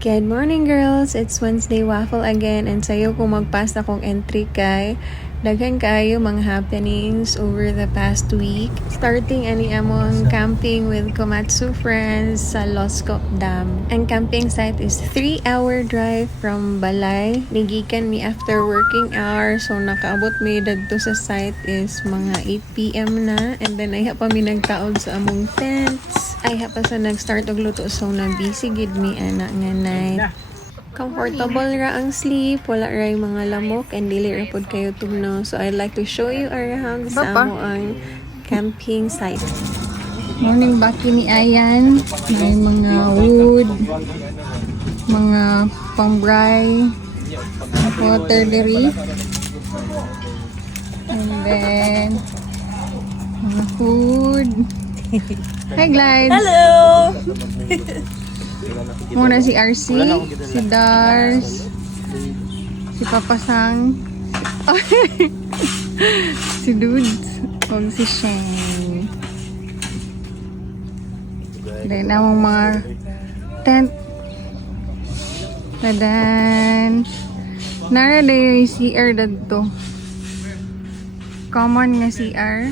Good morning girls! It's Wednesday Waffle again and sayo kung magpasa kong entry kay daghan kayo mga happenings over the past week. Starting ani among camping with Komatsu friends sa Loskop Dam. Ang camping site is 3-hour drive from Balay. Nigikan mi after working hours, so nakaabot mi dadto sa site is mga 8 PM na, and then ay pa mi nagtaod sa among tents. Ay pa sa nag-start og luto, so na busy gid mi ana nga night. Comfortable ra ang sleep, wala ra yung mga lamok, and dili ra pod kayo tugnaw. So I'd like to show you around sa amo ang camping site. Morning baki ni Ayan. May mga wood, mga pambray, water diri. And then mga food. Hi Glide! Hello! Muna si RC, si Dars, si Papasang, si Dudes, o si Shane. Then, among mga tent. And then, nara na yung CR dadto. Common nga CR.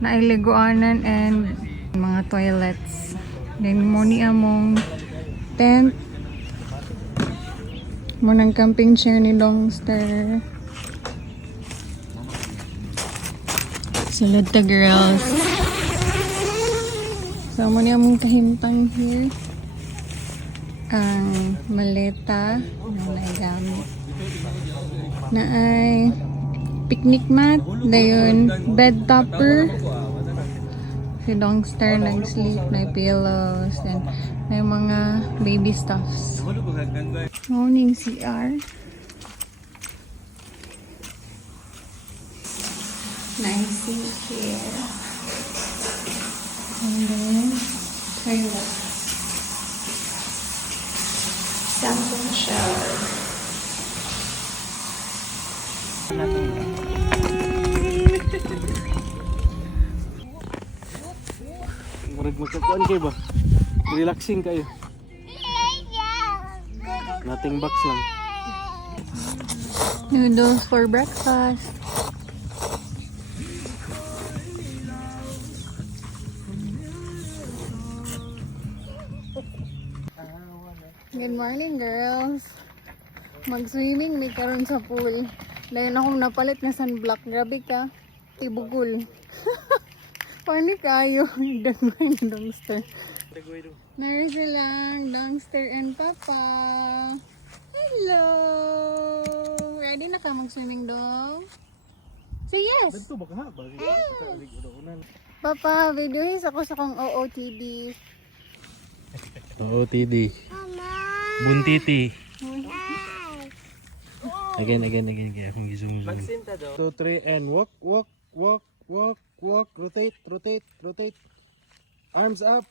Nailiguanan and mga toilets. Then, muni among tent. Munang camping chair ni Dongster. Salud ta girls. So, muni among kahimtang here. Ang maleta na naigamit. Na ay picnic mat. Dayon, bed topper. Si Dongster nag-sleep, may pillows, and may mga baby stuffs. Morning CR. Nice seat here. And then, toilet. Samsung shower. Magkakuan kayo ba? Relaxing kayo. Nothing box lang. Noodles for breakfast. Good morning girls. Mag-swimming may karon sa pool. Dahil akong napalit na sunblock. Grabe ka. Tibugol. Paano kayo? Dagmay ng Dongster. Meron silang Dongster and Papa. Hello! Ready na ka mag-swimming, Dong? Say yes! Papa, videohis ako sa kong OOTD. OOTD. Buntiti. Again. Akong zoom. 2, 3, and walk. Walk, rotate. Arms up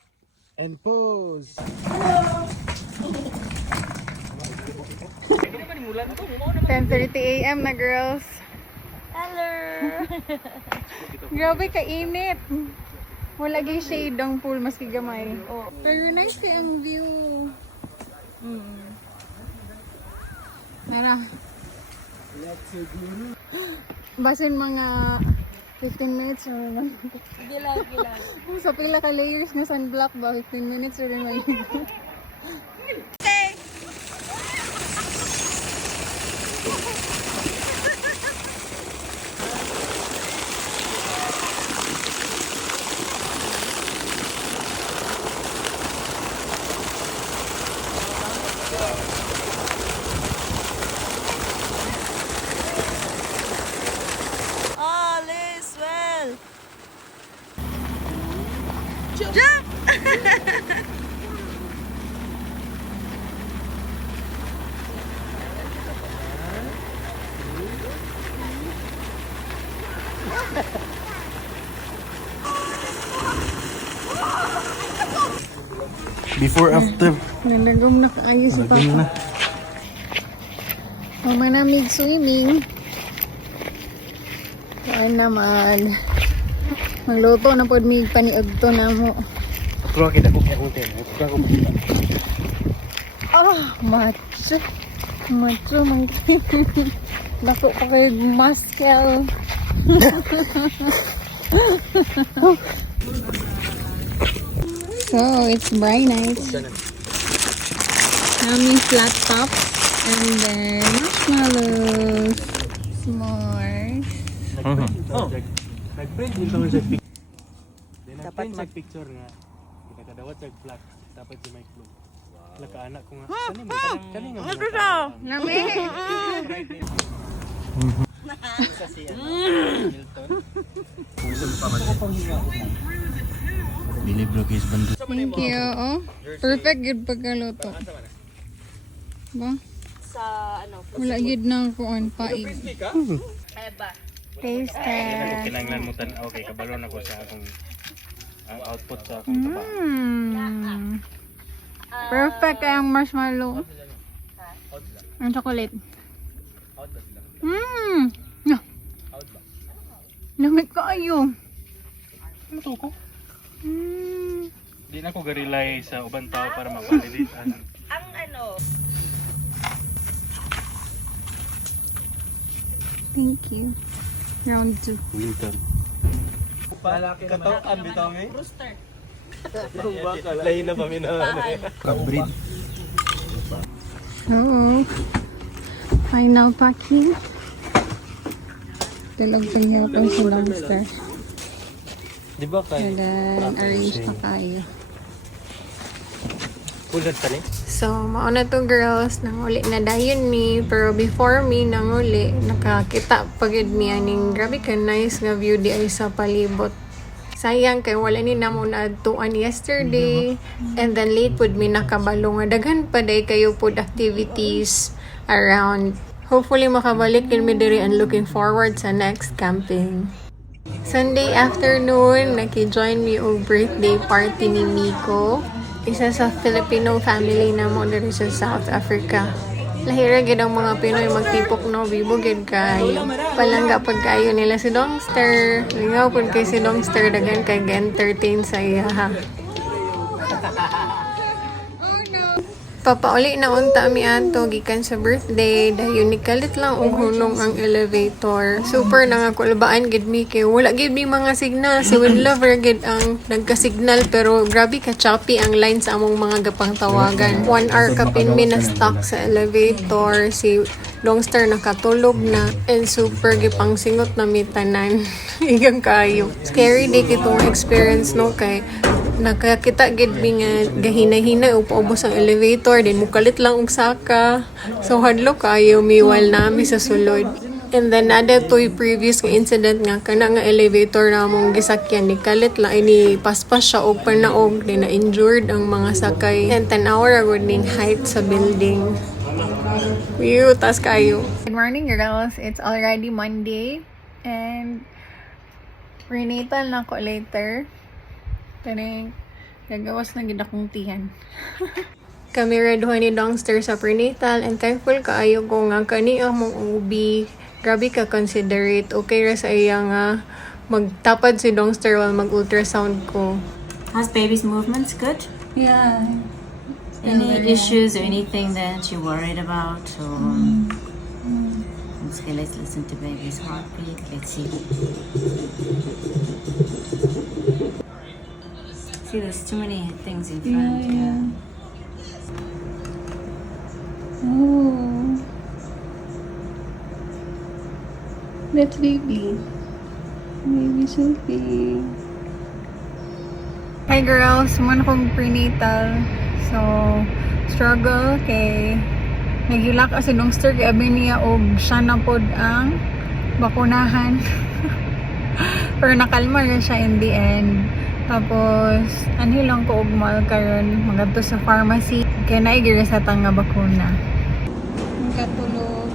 and pose. 10:30 AM na girls. Hello! Grabe ka-init. Wala gay shade ang pool maski gamay. Oh. Pero nice kay ang view. Nara. Basin mga 15 minutes or Gila. sa pila ka layers na sunblock ba 15 minutes or may All is well! Jump! Before, after. nandagom na kaayo si Lagyan Papa. na. Mamanamig swimming. Kain naman. Magluto na po may paniagto na mo. Pero kita ko kaya ko. Oh! Macho. Macho, man. Dako ka kay muscle. So, it's bright night. Yummy flat tops. And then, marshmallows. S'mores. Nag-print din kami sa picture. Dapat picture nga. Kadawat sa flat. Dapat si Mike Bloom. Laka-anak ko nga. Kani nga. Ano siya? Nami. Isa siya. Milton. Dili case bando. Thank you. Oh, perfect gid pagkaluto. Ba? Sa ano? Wala gid nang kuan paig. Taste Ako kinanglan mo tan okay kabalo na ko sa akong ang output sa akong taba. Perfect ang marshmallow. Ang chocolate. No. Lamig kaayo. Ano to ko? Di na ko garilay sa ubang tao para ma-validate ang ano? Thank you. Round 2. Milton. Katokan bitaw mi? Rooster. Lahi na pa mina. Breed. Oo. Final packing. Tulog pang hapon sa lobster. Di ba kay? And then, arrange pa kayo. Pulad tani? So, mauna to girls, nanguli na dayon mi. Pero before mi nanguli, nakakita pagid mi aning grabe ka nice nga view di ay sa palibot. Sayang kay wala ni namo na adtuan yesterday. And then late pud mi nakabalo nga daghan pa day kayo pud activities around. Hopefully makabalik din mi diri and looking forward sa next camping. Sunday afternoon, naki-join mi og birthday party ni Miko. Isa sa Filipino family na mo diri sa South Africa. Lahira gid ang mga Pinoy magtipok no, bibo gid kayo. Palangga pag kayo nila si Dongster. Lingaw pud kay si Dongster daghan kay ga-entertain sa iya ha. Papauli na unta mi ato gikan sa birthday dayon nikalit lang og hunong ang elevator. Super nangakulbaan gid mi kay wala gid mi mga signal. Si Windlover gid ang nagka-signal pero grabe ka choppy ang line sa among mga gapang tawagan. 1 hour ka pin mi na stuck sa elevator. Si Longster nakatulog na and super gipang singot na mi tanan. Igang kayo. Scary day kitong experience no kay nakakita gid mi nga gahinay-hinay upaubos ang elevator din mukalit lang og saka so hadlo kayo miwal nami sa sulod. And then nada toy previous nga incident nga kana nga elevator na mong gisakyan ni kalit lang ini paspas siya og panaog din na injured ang mga sakay and 10 hour agud ning height sa building. View tas kayo. Good morning girls, it's already Monday and prenatal na ko later. Taring, gagawas na gid akong tiyan. Kami reduhan ni Dongster sa prenatal and thankful kaayo ko nga kani among ubi. Grabe ka considerate. Okay ra sa iya nga magtapad si Dongster while mag-ultrasound ko. How's baby's movements? Good? Yeah. Any issues or anything that you're worried about? Or... Okay, let's listen to baby's heartbeat. Let's see. See, there's too many things in front. Yeah. Oh. That's baby. Baby Sophie. Hi girls, man akong prenatal. So, struggle kay nagilak si Dongster kay abi niya og siya na pod ang bakunahan. Pero nakalma rin siya in the end. Tapos, anhilang ko og mall karon magadto sa pharmacy kay naigiri sa tanga bakuna. Katulog.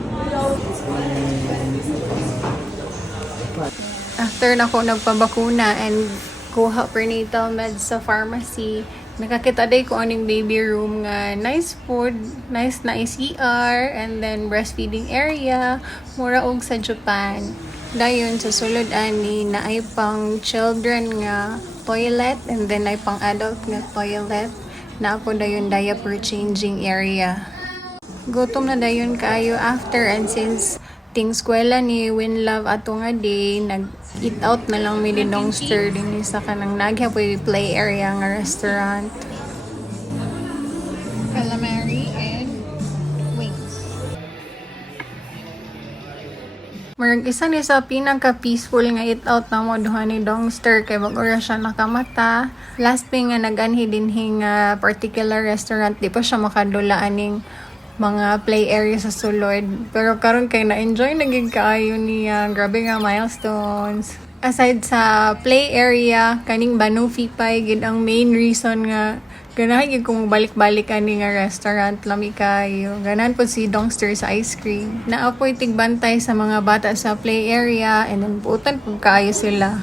After na ko nagpabakuna and kuha prenatal meds sa pharmacy, nakakita day ko aning baby room nga nice food, nice na CR, and then breastfeeding area, mura og sa Japan. Dayon sa sulod ani na ay pang children nga toilet and then ay pang adult nga toilet. na ako dayon diaper changing area. Gutom na dayon kayo after, and since ting skwela ni Win Love ato nga day, nag-eat out na lang mi din Dongster din sa kanang nagyapoy play area nga restaurant. Calamari and wings. Marag isa ni sa pinaka-peaceful nga eat out na mo duha ni Dongster kay bag-ora siya nakamata. Last pay nga nag-anhi dinhi nga particular restaurant, di pa siya makadula aning mga play area sa sulod. Pero karon kay na-enjoy naging kaayo niya. Grabe nga milestones. Aside sa play area, kaning Banufi Pie gid ang main reason nga ganahan gyud kung balik-balik ani nga restaurant lami kayo. Ganahan po si Dongster sa ice cream. Naapoy tigbantay sa mga bata sa play area, and then putan pug kaayo sila.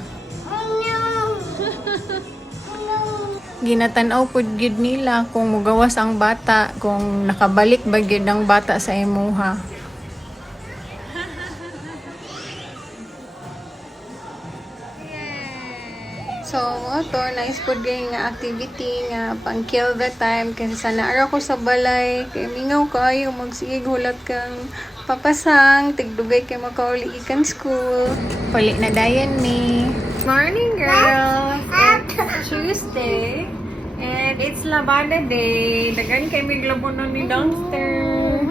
Ginatanaw pud gyud nila kung mugawas ang bata, kung nakabalik ba gyud ang bata sa imuha. So, to nice pud gyud nga activity nga pang kill the time kasi sana ara ko sa balay kay mingaw kayo magsigig hulat kang papasang tigdugay kay makauli ikan school. Pali na dayon ni. Morning, girl. It's Tuesday. And it's Labada Day. Dagan kay may glabonon ni Dongster.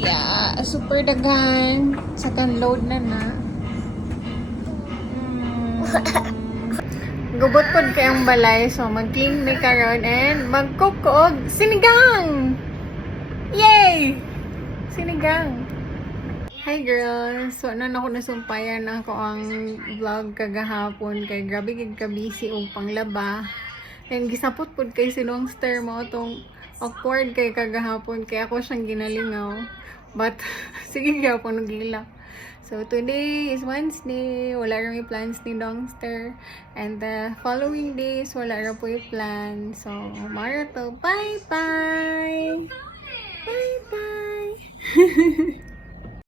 Yeah, super dagan. Sakan load na na. Gubot pod kay ang balay, so mag-clean mi karon and mag-cook og sinigang. Yay! Sinigang. Hi girls! So, ako nasumpayan ako ang vlog kagahapon kay grabe gid ka busy og panglaba. And gisapot pod kay si Dongster mo tong awkward kay kagahapon kay ako siyang ginalingaw. But, sige gyapon og gila. So, today is Wednesday. Wala ra may plans ni Dongster. And the following days, wala ra po yung plan. So, mara to. Bye-bye! Bye-bye!